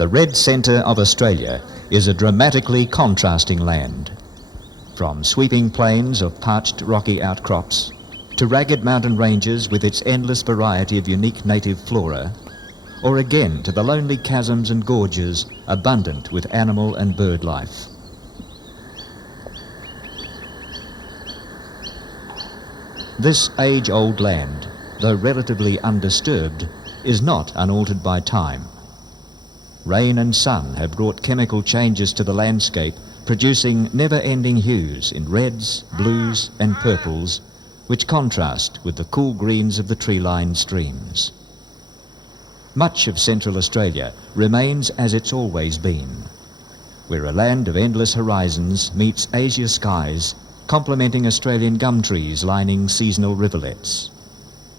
The red centre of Australia is a dramatically contrasting land. From sweeping plains of parched rocky outcrops to ragged mountain ranges with its endless variety of unique native flora, or again to the lonely chasms and gorges abundant with animal and bird life. This age-old land, though relatively undisturbed, is not unaltered by time. Rain and sun have brought chemical changes to the landscape, producing never-ending hues in reds, blues and purples, which contrast with the cool greens of the tree-lined streams. Much of Central Australia remains as it's always been, where a land of endless horizons meets azure skies, complementing Australian gum trees lining seasonal rivulets.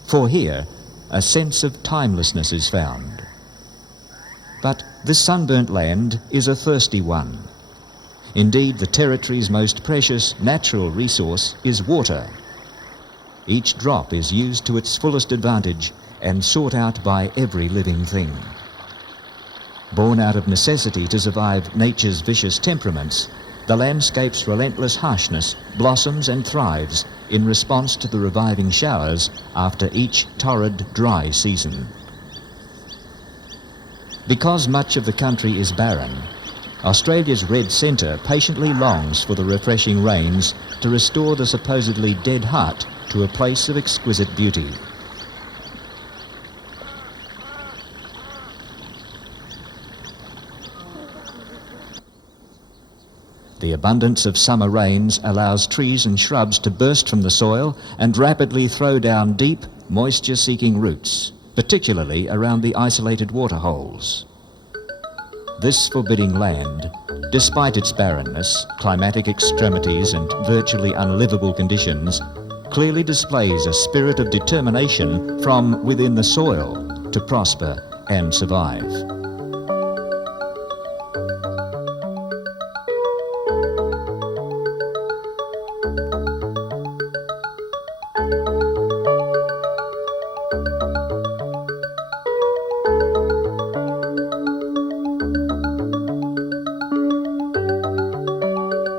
For here, a sense of timelessness is found. But this sunburnt land is a thirsty one. Indeed, the territory's most precious natural resource is water. Each drop is used to its fullest advantage and sought out by every living thing. Born out of necessity to survive nature's vicious temperaments, the landscape's relentless harshness blossoms and thrives in response to the reviving showers after each torrid, dry season. Because much of the country is barren, Australia's red centre patiently longs for the refreshing rains to restore the supposedly dead heart to a place of exquisite beauty. The abundance of summer rains allows trees and shrubs to burst from the soil and rapidly throw down deep, moisture-seeking roots, particularly around the isolated waterholes. This forbidding land, despite its barrenness, climatic extremities and virtually unlivable conditions, clearly displays a spirit of determination from within the soil to prosper and survive.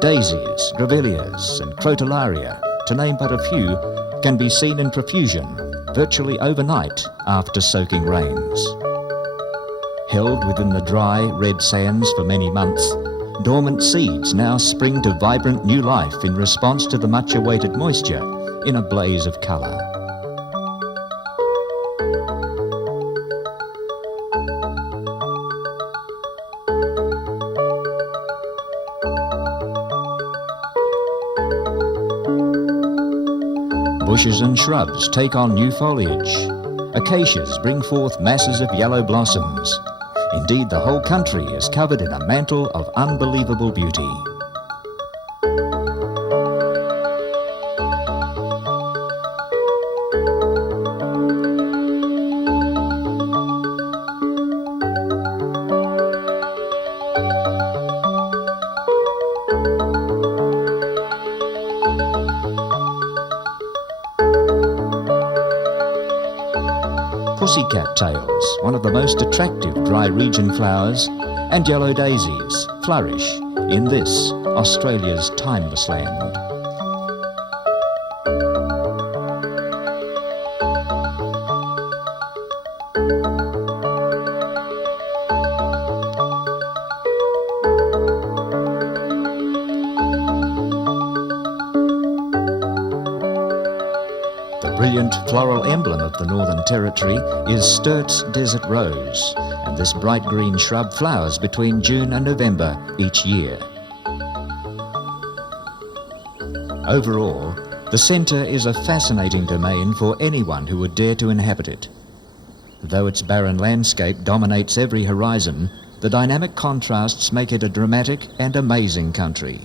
Daisies, grevilleas and crotalaria, to name but a few, can be seen in profusion virtually overnight after soaking rains. Held within the dry, red sands for many months, dormant seeds now spring to vibrant new life in response to the much-awaited moisture in a blaze of colour. Bushes and shrubs take on new foliage. Acacias bring forth masses of yellow blossoms. Indeed, the whole country is covered in a mantle of unbelievable beauty. Pussycat tails, one of the most attractive dry region flowers, and yellow daisies flourish in this, Australia's timeless land. The brilliant floral emblem of the Northern Territory is Sturt's desert rose, and this bright green shrub flowers between June and November each year. Overall, the centre is a fascinating domain for anyone who would dare to inhabit it. Though its barren landscape dominates every horizon, the dynamic contrasts make it a dramatic and amazing country.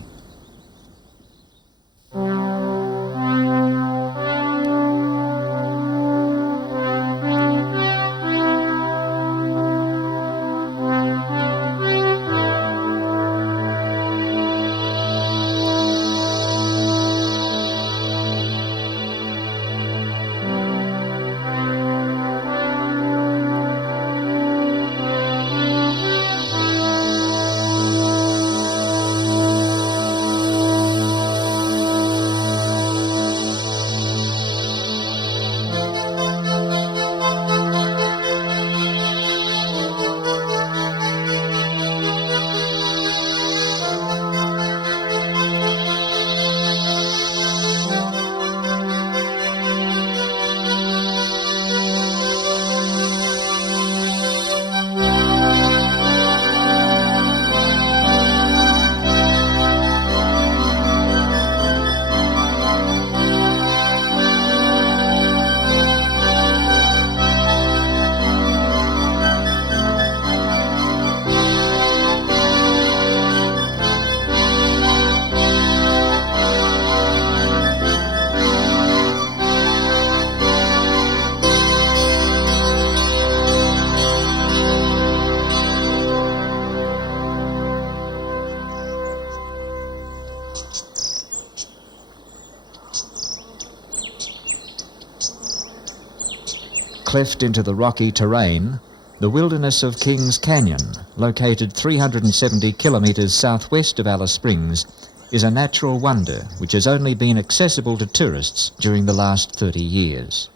cleft into the rocky terrain, the wilderness of Kings Canyon, located 370 kilometres southwest of Alice Springs, is a natural wonder which has only been accessible to tourists during the last 30 years.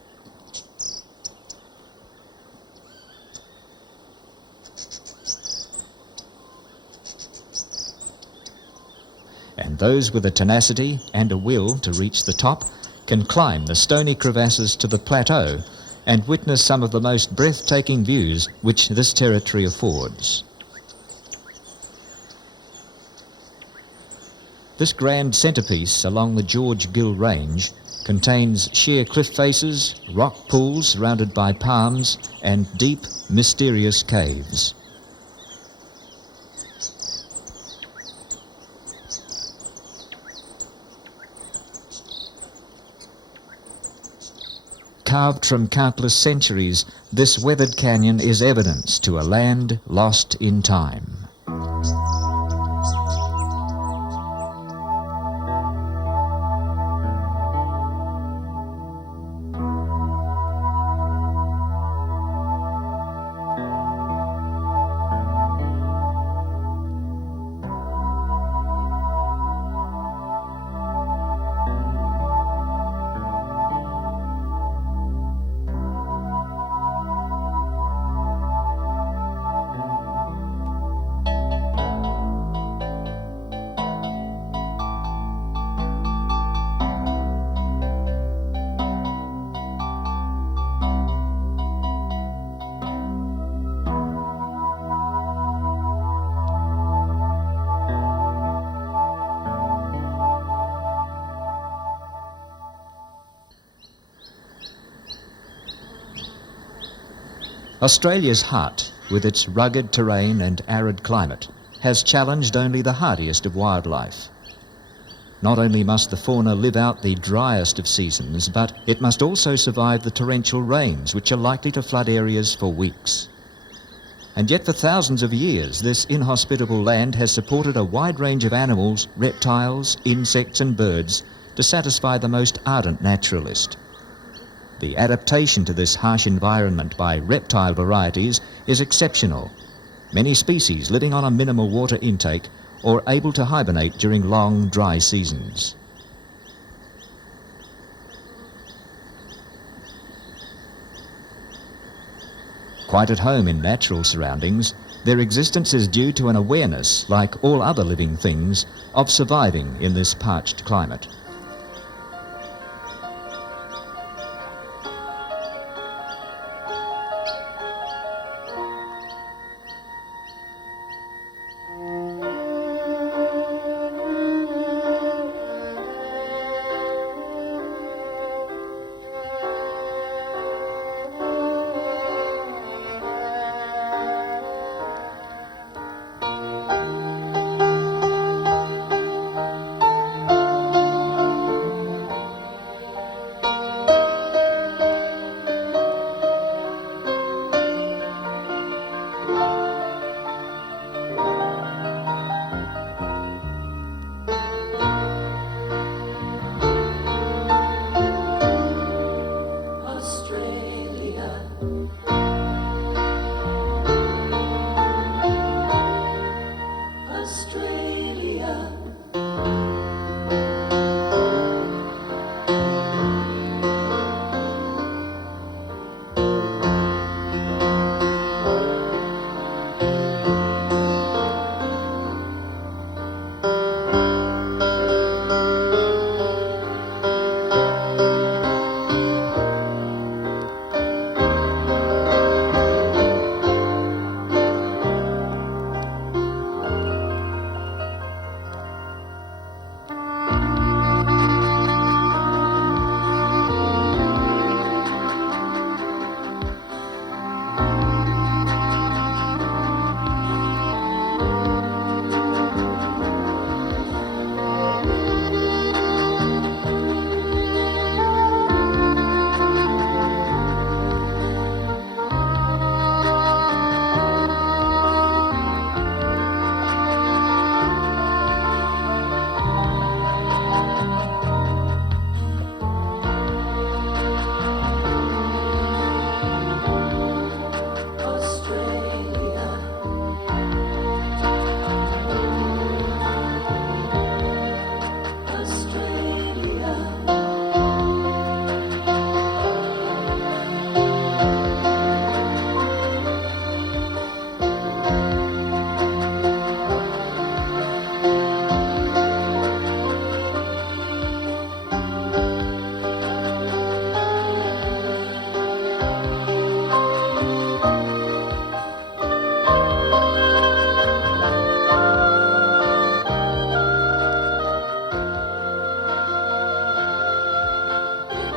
And those with a tenacity and a will to reach the top can climb the stony crevasses to the plateau and witness some of the most breathtaking views which this territory affords. This grand centrepiece along the George Gill Range contains sheer cliff faces, rock pools surrounded by palms, and deep, mysterious caves. Carved from countless centuries, this weathered canyon is evidence to a land lost in time. Australia's heart, with its rugged terrain and arid climate, has challenged only the hardiest of wildlife. Not only must the fauna live out the driest of seasons, but it must also survive the torrential rains which are likely to flood areas for weeks. And yet for thousands of years, this inhospitable land has supported a wide range of animals, reptiles, insects and birds to satisfy the most ardent naturalist. The adaptation to this harsh environment by reptile varieties is exceptional. Many species living on a minimal water intake or able to hibernate during long, dry seasons. Quite at home in natural surroundings, their existence is due to an awareness, like all other living things, of surviving in this parched climate.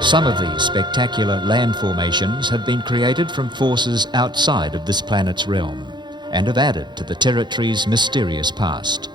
Some of these spectacular land formations have been created from forces outside of this planet's realm and have added to the territory's mysterious past.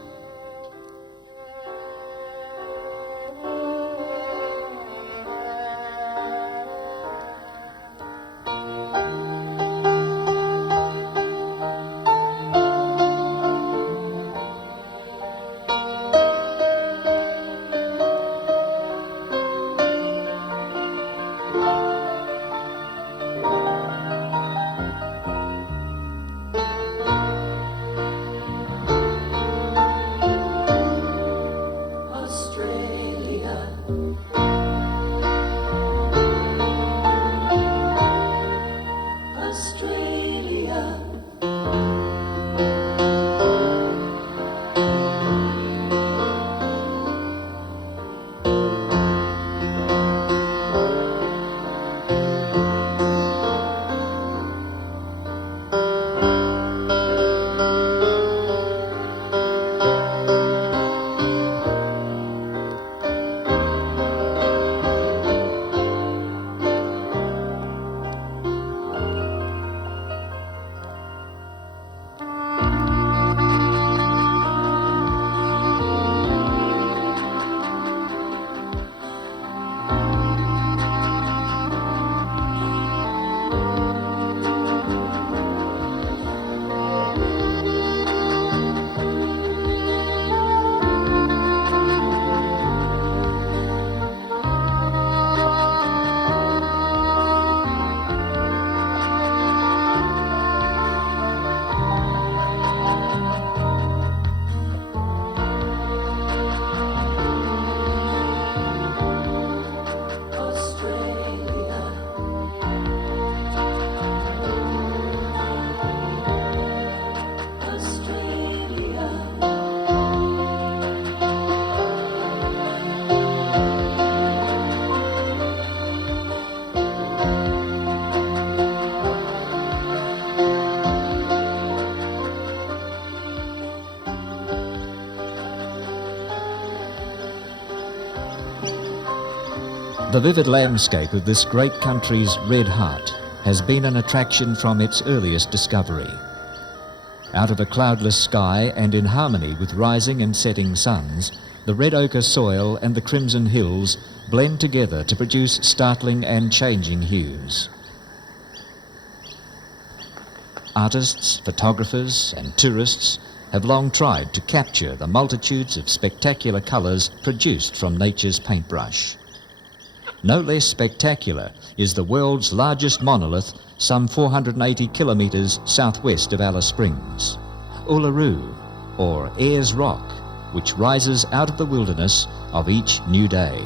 The vivid landscape of this great country's red heart has been an attraction from its earliest discovery. Out of a cloudless sky and in harmony with rising and setting suns, the red ochre soil and the crimson hills blend together to produce startling and changing hues. Artists, photographers and tourists have long tried to capture the multitudes of spectacular colours produced from nature's paintbrush. No less spectacular is the world's largest monolith, some 480 kilometres southwest of Alice Springs, Uluru, or Ayers Rock, which rises out of the wilderness of each new day.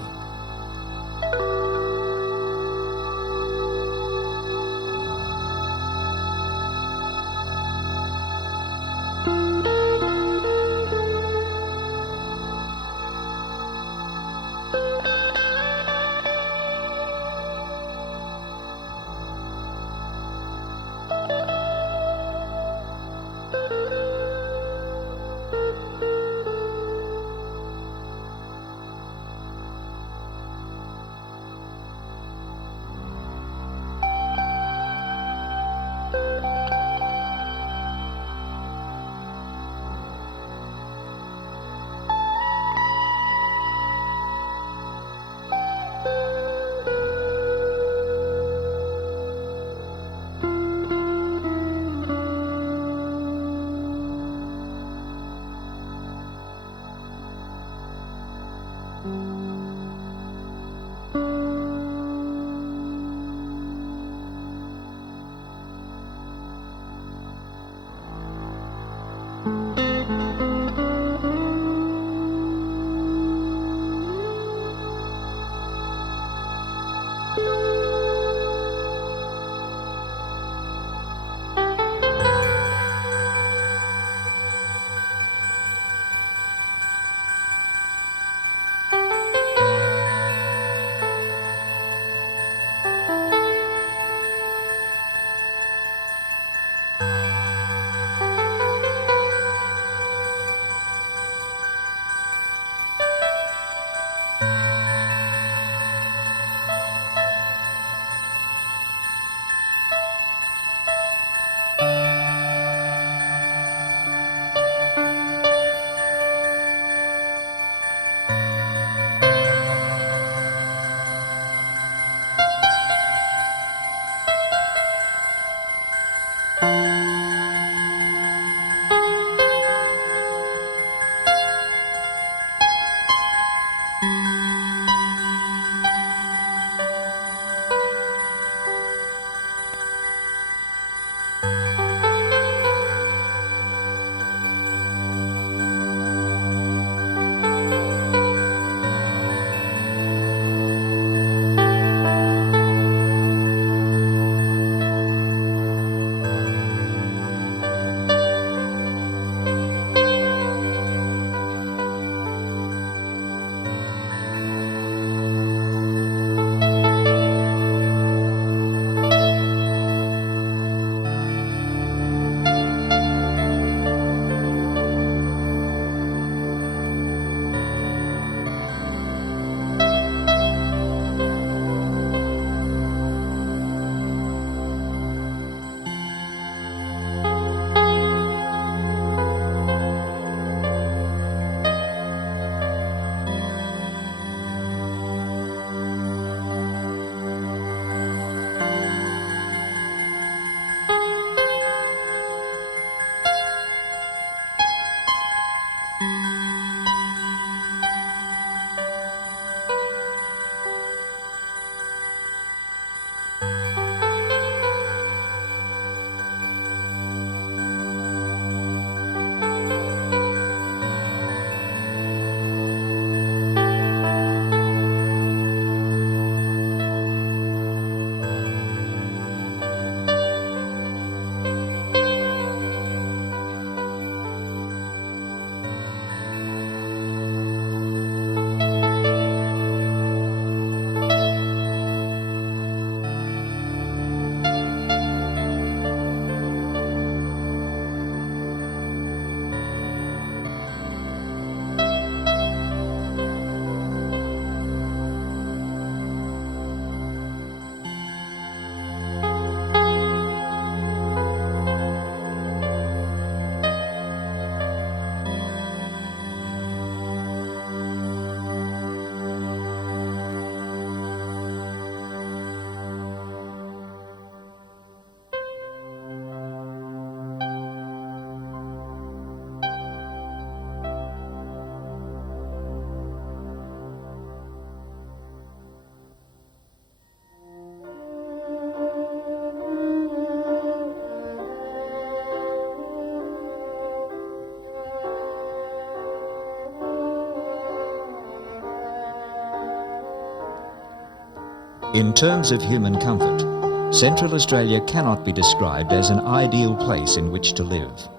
In terms of human comfort, Central Australia cannot be described as an ideal place in which to live.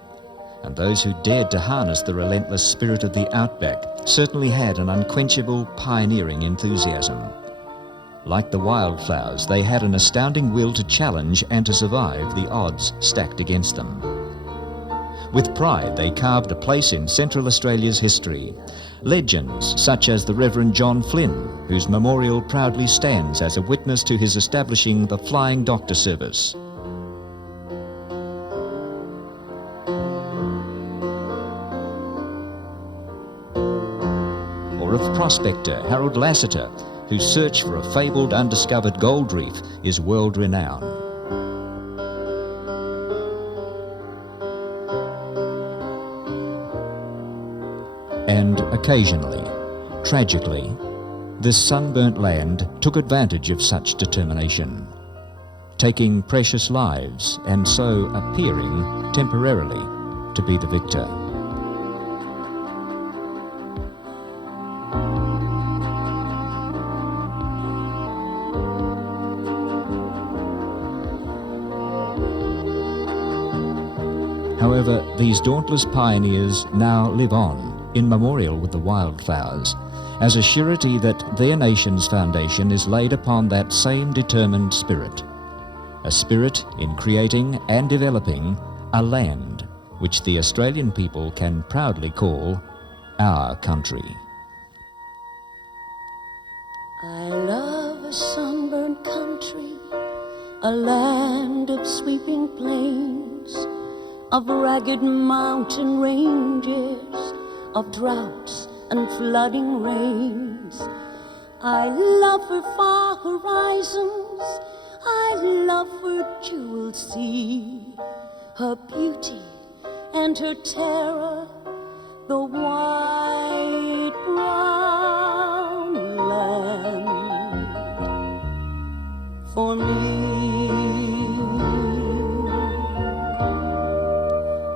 And those who dared to harness the relentless spirit of the outback certainly had an unquenchable, pioneering enthusiasm. Like the wildflowers, they had an astounding will to challenge and to survive the odds stacked against them. With pride, they carved a place in Central Australia's history. Legends such as the Reverend John Flynn, whose memorial proudly stands as a witness to his establishing the Flying Doctor Service. Or of prospector Harold Lassiter, whose search for a fabled undiscovered gold reef is world-renowned. And occasionally, tragically, this sunburnt land took advantage of such determination, taking precious lives and so appearing temporarily to be the victor. However, these dauntless pioneers now live on, in memorial with the wildflowers, as a surety that their nation's foundation is laid upon that same determined spirit. A spirit in creating and developing a land which the Australian people can proudly call our country. I love a sunburned country, a land of sweeping plains, of rugged mountain ranges, of droughts and flooding rains. I love her far horizons, I love her jeweled sea, her beauty and her terror, the white brown land. For me,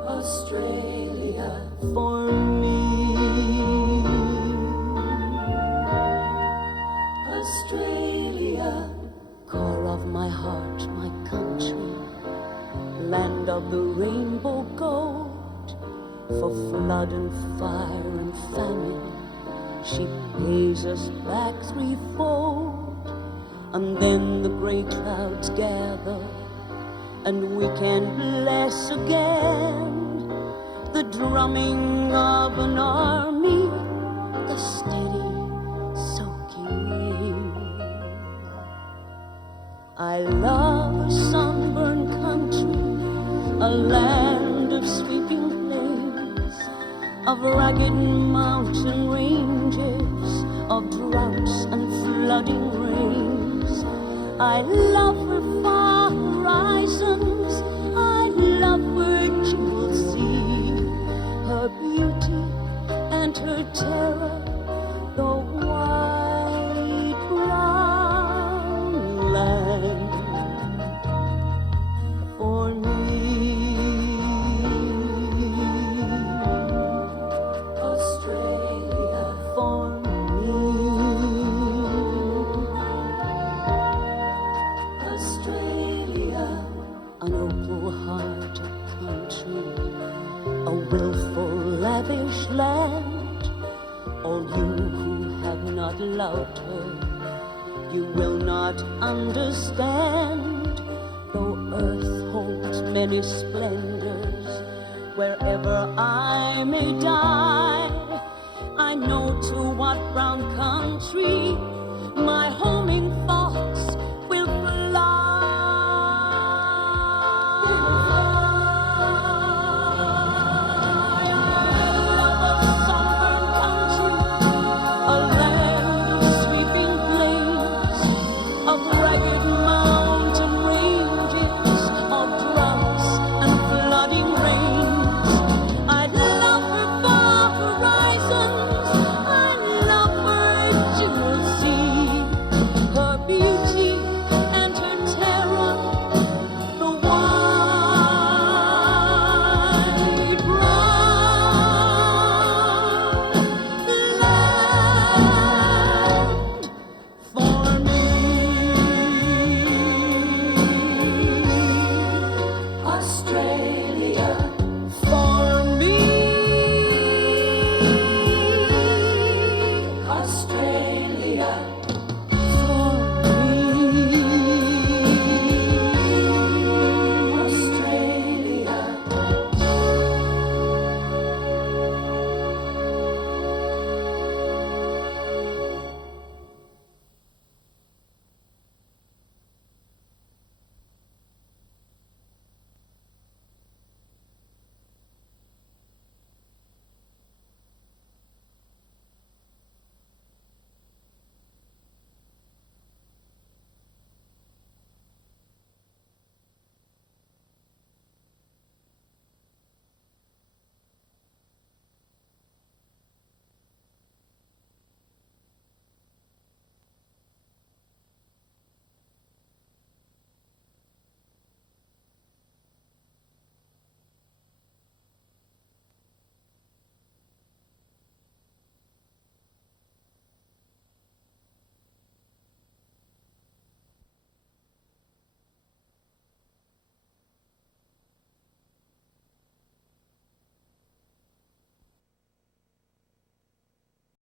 Australia, for me, Australia, core of my heart, my country, land of the rainbow gold. For flood and fire and famine, she pays us back threefold. And then the grey clouds gather, and we can bless again the drumming of an army, the steady soaking rain. I love a sunburned country, a land of sweeping plains, of rugged mountain ranges, of droughts and flooding rains. I love her far horizons, I love her jeweled sea, her beauty and her terror, the white brown land. For me, Australia, for me, Australia, an opal-hearted country, a willful, lavish land. All you who have not loved her, you will not understand. Though earth holds many splendors, wherever I may die, I know to what brown country